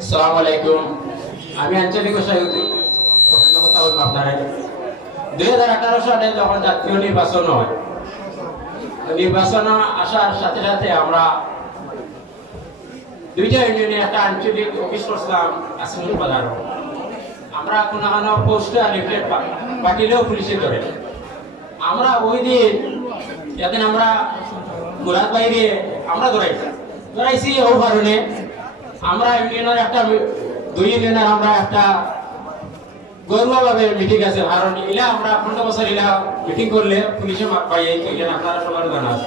সালাম আলাইকুম আমি আঞ্চলিক দুই হাজার আঠারো সালে যখন জাতীয় নির্বাচন হয় নির্বাচন আসার সাথে সাথে আমরা দুইটা ইউনিয়নে একটা আঞ্চলিক অফিস করছিলাম আমরা কোনো পোস্টার লিফলেট পাঠিলেও পুলিশে ধরে। আমরা ওই দিন আমরা মুরাদ বাইরে আমরা ধরাইছি ধরাইছি ও কারণে আমরা ইউনিয়নের একটা দুই ইউনিয়নের আমরা একটা গৌরবভাবে মিটিং আছে, কারণ ইলা আমরা পনেরো বছর ইলা মিটিং করলে পুলিশে মাপ পাই এই ইলা আপনারা সবার জানা আছে।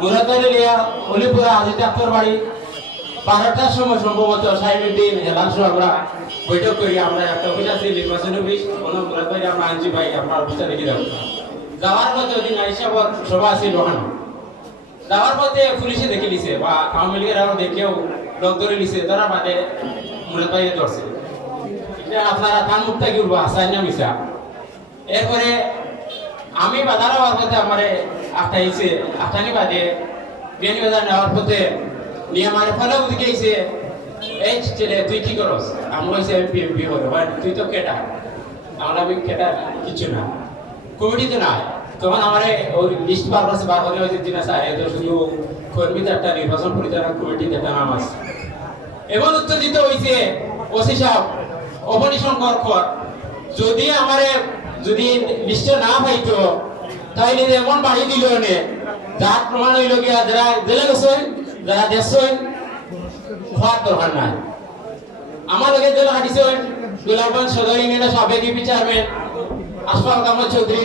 মুরাদ বাইরে লিয়া অলিপুরা আজি ডাক্তার বাড়ি, বারোটার সময় সম্ভবত সাহেবুদ্দিন হেলাংশ আমরা বৈঠক করি, আমরা একটা অফিস আছে, নির্বাচন অফিস, কোনো মুরাদ আমরা আনছি ভাই আপনার অফিসটা রেখে যাব। যাওয়ার পথে ওদিন আইসাবর সভা আছে, ওখানে। যাওয়ার পথে পুলিশে দেখে নিছে, বা আওয়ামী লীগেরাও দেখেও লোক ধরে নিছে ধরা বাদে মুরাদ বাইরে ধরছে আপনারা কান মুক্তা কি আসাই না মিশা এরপরে আমি বাজার হওয়ার পথে আমারে আটাইছে আটানি বাদে, বিয়ানি বাজার নেওয়ার পথে নিয়ে আমার ফলে দিকে আইছে এই ছেলে, তুই কি করস আমি কইছে আমি বিএমপি হলো তুই তো কেটা আমরা আমি কেটা কিছু না। কমিটিতে নাই। তখন আমার ওই লিস্ট বার করছে, বার করে ওই দিন আছে তো শুধু কর্মীতে একটা নির্বাচন পরিচালনা কমিটিতে একটা নাম আছে। এমন উত্তর দিতে হইছে, ওসি সাহেব অপনিশন কর যদি আমারে, যদি নিশ্চয় না পাইতো, তাইলে এমন বাড়ি দিল নে যার প্রমাণ হইল গিয়া যারা জেলে গেছেন যারা দেশেন হওয়ার দরকার নাই। আমার লগে জেলে হাঁটিছেন গোলাপগঞ্জ সদর ইউনিয়নের সাবেক চেয়ারম্যান আশফাক আহমদ চৌধুরী।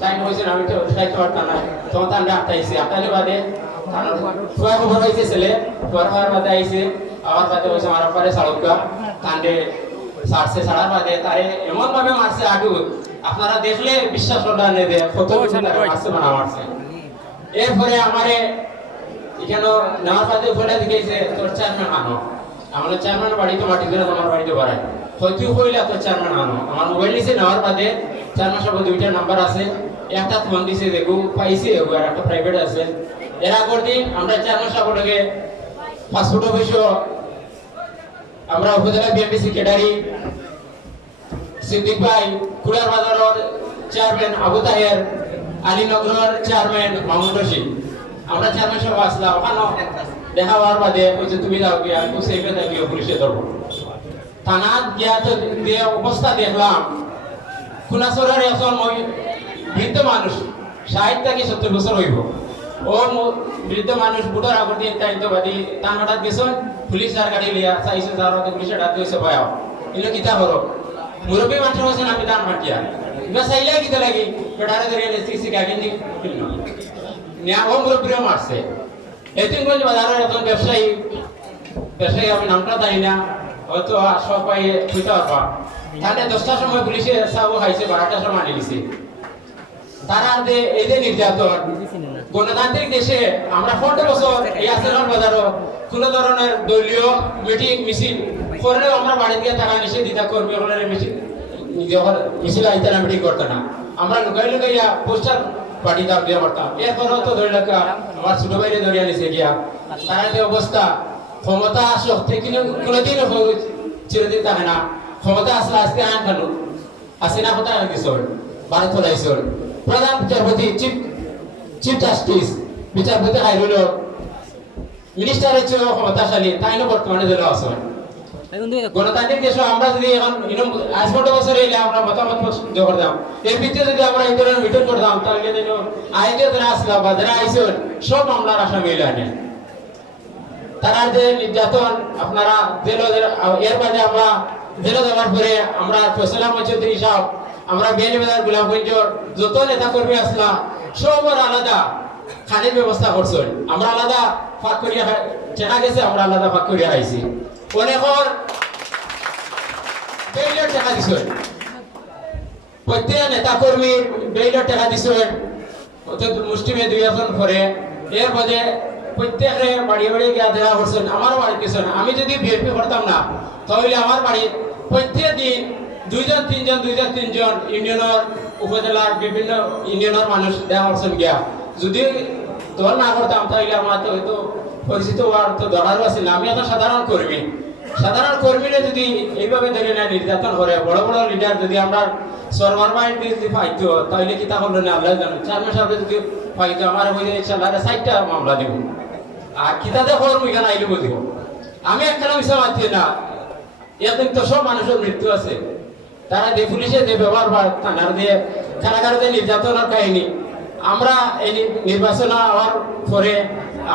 তাই হয়েছে আমি পারতাম না তখন আটটাইছে আটটানির বাদে খবর হয়েছে ছেলে বাদে হয়েছে আমার পরে সাড়কা সারছে বাদে তারে এমন ভাবে মারছে আটু আপনারা দেখলে বিশ্বাস যে কত মারছে মানে মারছে। এরপরে আমারে এখানে নেওয়ার বাদে উপরে দিকেছে তোর চেয়ারম্যান আনো। আমার চেয়ারম্যান বাড়িতে মাটি করে আমার বাড়িতে বাড়ায় হয়তো কইলা তোর চেয়ারম্যান আনো। আমার মোবাইল নিচে নেওয়ার বাদে চেয়ারম্যান সব দুইটা নাম্বার আছে। একটা ফোন দিছে দেখু পাইছে আর একটা প্রাইভেট আছে। এর আগর দিন আমরা চার চেয়ারম্যান সাহেবকে পাসপোর্ট অফিস আমরা উপজেলা বিএনপি সেক্রেটারি সিদ্দিক ভাই কুড়ার বাজারের চেয়ারম্যান আবু তাহের আলীনগরের চেয়ারম্যান মামুন রশিদ। আমরা চেয়ারম্যান সব আসলাম। ওখানে দেখা হওয়ার বাদে বলছে তুমি যাও গিয়া সেইখানে গিয়ে পুলিশে ধরবো। থানা গিয়া তো অবস্থা দেখলাম খুনাসরের এখন ওই বৃদ্ধ মানুষ ষাট থেকে সত্তর বছর হইব ও বৃদ্ধ মানুষ বুটোর আগর দিয়ে তাই তো বাদি তান হঠাৎ গেছেন পুলিশ আর গাড়ি লিয়া চাইছে মধ্যে পুলিশে ডাক দিয়েছে ভয় এগুলো কিতা হলো মুরব্বী মানুষ হয়েছেন আমি দান মাটিয়া এবার চাইলে কিতা লাগি? বেটারে ধরে গাড়ি দি নিয়া ও মুরব্বীও মারছে এতিমগঞ্জ বাজারের একজন ব্যবসায়ী ব্যবসায়ী আমি নামটা জানি না, হয়তো সব পাই খুঁজতে পারবা তাহলে দশটার সময় পুলিশে চাবো খাইছে, বারোটার সময় আনি দিছে। তারা এই যে নির্যাতন, গণতান্ত্রিক দেশে আমরা বছর এই আসলাম বাজারও কোন ধরনের দলীয় মিটিং, মিছিল করলেও আমরা বাড়ি দিয়ে টাকা নিষেধিতা কর্মী হলে মিছিল মিছিল আইতে না, মিটিং করতো না। আমরা লুকাই লুকাইয়া পোস্টার পার্টি দাম দিয়ে পারতাম তো ধরে রাখা, আমার ছোট বাইরে ধরিয়া নিছে গিয়া। তারা যে অবস্থা, ক্ষমতা শক্তি কিন্তু কোনোদিন চিরদিন থাকে না। ক্ষমতা আসলে আজকে আন আসে না কথা দিছর ভারত ফলাইছর প্রধান বিচারপতি চিফ চিফ জাস্টিস বিচারপতি হাইরুল মিনিস্টারের চেয়েও ক্ষমতাশালী তাই না বর্তমানে দিল আছে? গণতান্ত্রিক দেশ আমরা যদি এখন আজ পনেরো বছর এলে আমরা মতামত জোর দাম। এর ভিত্তিতে যদি আমরা এই ধরনের মিটন করতাম তাহলে যেন আইতে যারা আসলাম বা যারা আইসন সব মামলার আসামি আনে। তারা যে নির্যাতন আপনারা জেল এর বাদে আমরা জেলে যাওয়ার পরে আমরা ফসলা মঞ্চুদ্দিন সাহেব আমরা বেনিবাজার গোলাপগঞ্জর যত নেতা কর্মী আসলাম সবার আলাদা খানির ব্যবস্থা করছেন আমরা আলাদা ফাঁক করিয়া চেনা গেছে, আমরা আলাদা ফাঁক করিয়া আইছি অনেকর বেইলের টাকা দিছেন প্রত্যেক নেতা কর্মী বেইলের টাকা দিছে। অর্থাৎ মুষ্টিমে দুই এখন করে এর বাদে প্রত্যেকে বাড়ি বাড়ি গিয়া দেখা করছেন আমার বাড়ি কিছু না আমি যদি বিএনপি করতাম না, তাহলে আমার বাড়ি প্রত্যেক দিন দুইজন, তিনজন দুইজন, তিনজন ইউনিয়নের উপজেলার বিভিন্ন ইউনিয়নের মানুষ দেখা করছেন গিয়া। যদি দল না করতাম তাহলে আমার তো হয়তো পরিচিত হওয়ার তো দরকারও আছে না। আমি একটা সাধারণ কর্মী। সাধারণ কর্মীরা যদি এইভাবে ধরে নেয়, নির্যাতন করে, বড় বড় লিডার যদি আমরা সরকার বাহিনী যদি পাইতো তাহলে কি তা করল না? আমরা জানো। চেয়ারম্যান সাহেব যদি পাইতো আমার ওই চালারে সাইডটা মামলা দিব। আর কিতাতে কর্ম এখানে আইলে দিব আমি একটা বিষয় মানছি না। এখন তো সব মানুষের মৃত্যু আছে। তারা যে পুলিশে যে ব্যবহার থানার দিয়ে কারাগারে নির্যাতনের কাহিনী। আমরা এই নির্বাচন হওয়ার পরে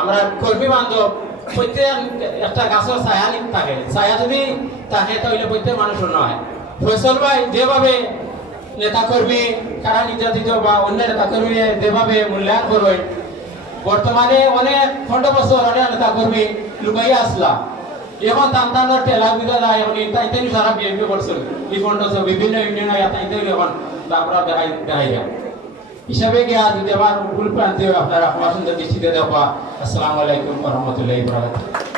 আমরা কর্মী বান্ধব, প্রত্যেক একটা গাছের ছায়া থাকে। ছায়া যদি থাকে, তাহলে প্রত্যেক মানুষের নয়। ফসল ভাই যেভাবে নেতা কর্মী কারা নির্যাতিত বা অন্য নেতা কর্মী যেভাবে মূল্যায়ন করবেন বর্তমানে অনেক খন্ড বছর অনেক নেতা কর্মী লুকাইয়া আসলা। এখন টানোর টেলা বিদা যায় এখন তাই তাই সারা বিএনপি করছিল এই ফন্ড বিভিন্ন ইউনিয়ন তাই তাই এখন তারপর দেখাই দেখাই যায় হিসাবে গিয়া যদি আমার ভুল প্রান্তি আপনারা আমার সুন্দর দৃষ্টিতে আসসালামু আলাইকুম রহমতুল্লাহ